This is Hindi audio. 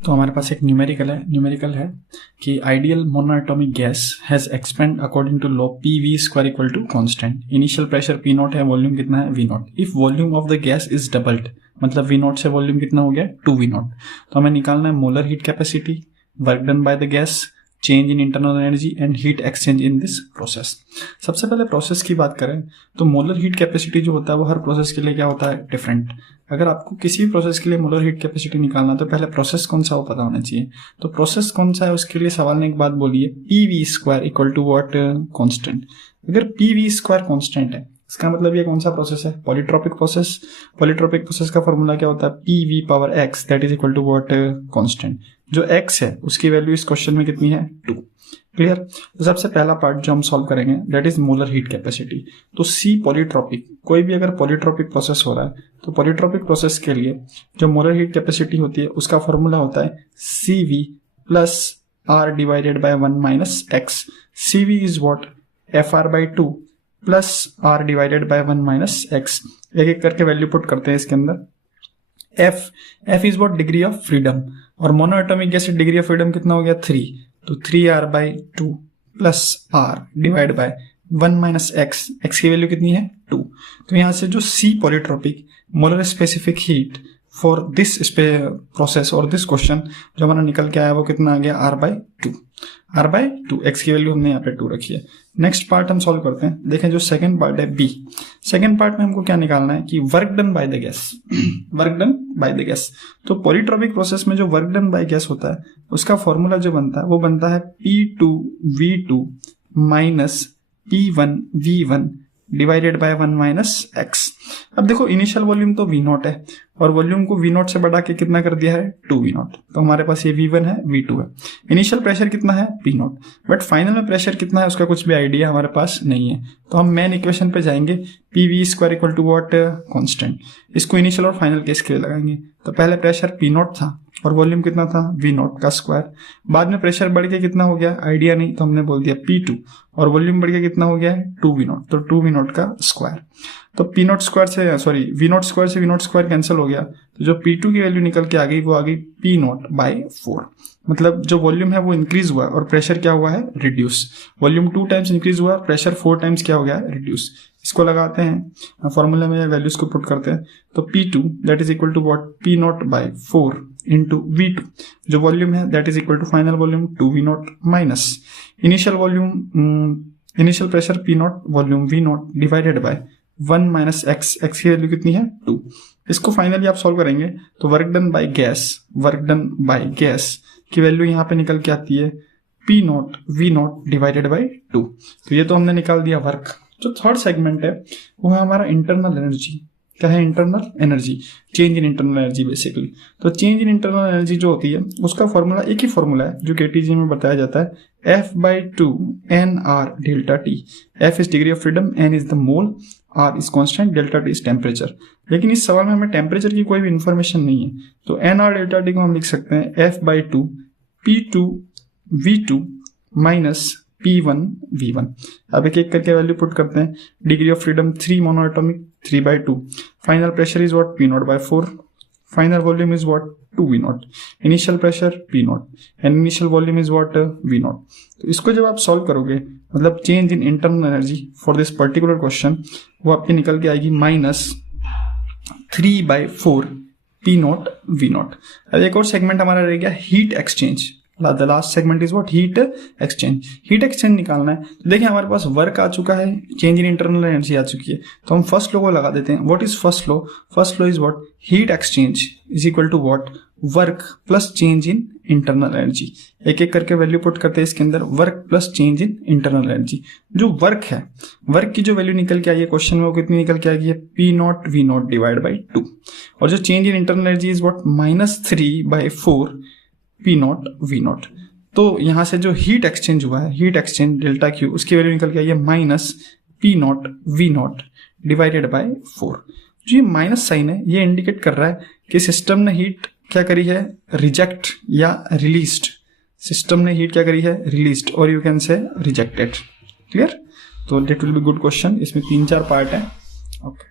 तो हमारे पास एक न्यूमेरिकल है कि ideal monoatomic gas has expand according to law PV square equal to constant. Initial pressure P0 है, वॉल्यूम कितना है V0। If volume of the gas is doubled, मतलब V0 से वॉल्यूम कितना हो गया 2V0। तो हमें निकालना है molar heat capacity, work done by the gas, change in internal energy and heat exchange in this process. सबसे पहले प्रोसेस की बात करें तो मोलर हीट कैपेसिटी जो होता है वो हर प्रोसेस के लिए क्या होता है, डिफरेंट। अगर आपको किसी भी प्रोसेस के लिए मोलर हीट कैपेसिटी निकालना तो पहले प्रोसेस कौन सा वो पता होना चाहिए। तो प्रोसेस कौन सा है उसके लिए सवाल ने एक बात बोली है, PV square equal to what, constant. अगर PV स्क्वायर कांस्टेंट है इसका मतलब ये कौन सा प्रोसेस है, पॉलीट्रोपिक प्रोसेस। पॉलीट्रोपिक प्रोसेस का फॉर्मूला क्या होता है, PV power x that is equal to what, constant. जो x है उसकी वैल्यू इस क्वेश्चन में कितनी है, 2। क्लियर। तो सबसे पहला पार्ट जो हम सॉल्व करेंगे that is molar heat capacity. तो C पॉलीट्रोपिक, कोई भी अगर पॉलीट्रोपिक प्रोसेस हो रहा है तो पॉलीट्रोपिक प्रोसेस के लिए जो मोलर हीट कैपेसिटी होती है उसका फॉर्मूला होता है CV plus R divided by 1 minus x। CV is what, FR by 2 plus R divided by 1 minus x। एक एक करके वैल्यू पुट करते हैं इसके अंदर। F is what, degree of freedom, और monoatomic gas degree of freedom कितना हो गया 3। तो 3R by 2 plus R divide by 1 minus x की वैल्यू कितनी है 2। तो यहां से जो C polytropic molar specific heat for this process और दिस क्वेश्चन जो हमारा निकल के आया वो कितना आ गया, R बाई 2। x की वैल्यू हमने यहाँ पे 2 रखी है। नेक्स्ट पार्ट हम सॉल्व करते हैं। देखें जो सेकंड पार्ट है B, सेकंड पार्ट में हमको क्या निकालना है कि work done by the gas work done by the gas. तो पॉलीट्रोपिक प्रोसेस में जो वर्क डन बाय गैस होता है उसका फॉर्मूला जो बनता है वो बनता है P2V2 minus P1V1 divided by 1 minus x। अब देखो इनिशियल वॉल्यूम तो V0 है और वॉल्यूम को V0 से बढ़ा के कितना कर दिया है 2V0। तो हमारे पास ये V1 है, V2 है। इनिशियल प्रेशर कितना है P0, बट फाइनल में प्रेशर कितना है उसका कुछ भी आइडिया हमारे पास नहीं है। तो हम मेन इक्वेशन पे जाएंगे, PV square equal to what, constant. इसको इनिशियल और फाइनल केस के लिए लगाएंगे। तो पहले प्रेशर P0 था और वॉल्यूम कितना था V0 का स्क्वायर। बाद में प्रेशर बढ़ के कितना हो गया आइडिया नहीं, तो हमने बोल दिया P2, और वॉल्यूम बढ़ के कितना हो गया है 2V0, तो 2V0 का स्क्वायर। तो V0 स्क्वायर से V0 स्क्वायर कैंसिल हो गया, तो जो P2 की वैल्यू निकल के आ गई वो आ गई P0 बाई 4। मतलब जो वॉल्यूम है वो इंक्रीज हुआ और प्रेशर क्या हुआ है, रिड्यूस। वॉल्यूम 2 टाइम्स इंक्रीज हुआ, प्रेशर 4 टाइम्स क्या हो गया, रिड्यूस। इसको लगाते हैं फॉर्मूले में, वैल्यूज को पुट करते हैं। तो P2 that is equal to what, P0 by 4 into V2 जो वॉल्यूम है that is equal to final volume 2V0 minus initial volume, initial pressure P0 volume V0 divided by 1 minus x की वैल्यू कितनी है 2। इसको फाइनली आप सॉल्व करेंगे तो वर्क डन बाय गैस की वैल्यू यहाँ पे निकल के आती है P0 V0 डिवाइडेड बाय 2। तो ये तो हमने निकाल दिया वर्क। जो थर्ड सेगमेंट है वो है हमारा इंटरनल एनर्जी। क्या है, internal energy, change in internal energy basically. तो चेंज इन इंटरनल एनर्जी जो होती है उसका फॉर्मूला एक ही फॉर्मूला है जो KTG में बताया जाता है, F/2 NR delta T। F is degree of freedom, N is the mole, R is constant, delta T is temperature. लेकिन इस सवाल में हमें टेम्परेचर की कोई भी इंफॉर्मेशन नहीं है, तो NR डेल्टा T को हम लिख सकते हैं F/2 P2V2 माइनस P1V1। अब एक एक करके वैल्यू पुट करते हैं। Degree of freedom 3, monoatomic 3/2, final pressure is what P0 by 4, final volume is what 2V0, initial pressure P0 and initial volume is what V0। तो इसको जब आप सॉल्व करोगे मतलब change in internal energy for this particular question वो आपकी निकल के आएगी -3/4 P0 V0। अब एक और सेगमेंट हमारा रह गया heat exchange. The last segment is what, heat exchange. Heat exchange निकालना है तो देखिए हमारे पास वर्क आ चुका है, चेंज इन इंटरनल एनर्जी आ चुकी है, तो हम फर्स्ट लॉ को लगा देते हैं। What is first law, first law is what, heat exchange is equal to what, work plus change in internal energy. एक एक करके वैल्यू पुट करते हैं इसके अंदर, work plus change in internal energy. जो वर्क है, वर्क की जो वैल्यू निकल के आई है क्वेश्चन में वो कितनी निकल के आएगी, P0 V0 डिवाइड बाई 2, और जो change in internal energy is what -3/4 P0 V0। तो यहां से जो हीट एक्सचेंज हुआ है, हीट एक्सचेंज डेल्टा Q, उसकी वैल्यू निकल के आई है -P0 V0 डिवाइडेड बाय 4। जो ये माइनस साइन है ये इंडिकेट कर रहा है कि सिस्टम ने हीट क्या करी है, रिजेक्ट या रिलीज्ड। सिस्टम ने हीट क्या करी है, रिलीज्ड, और you can say rejected. Clear. तो that will be good question. इसमें 3-4 पार्ट है। ओके।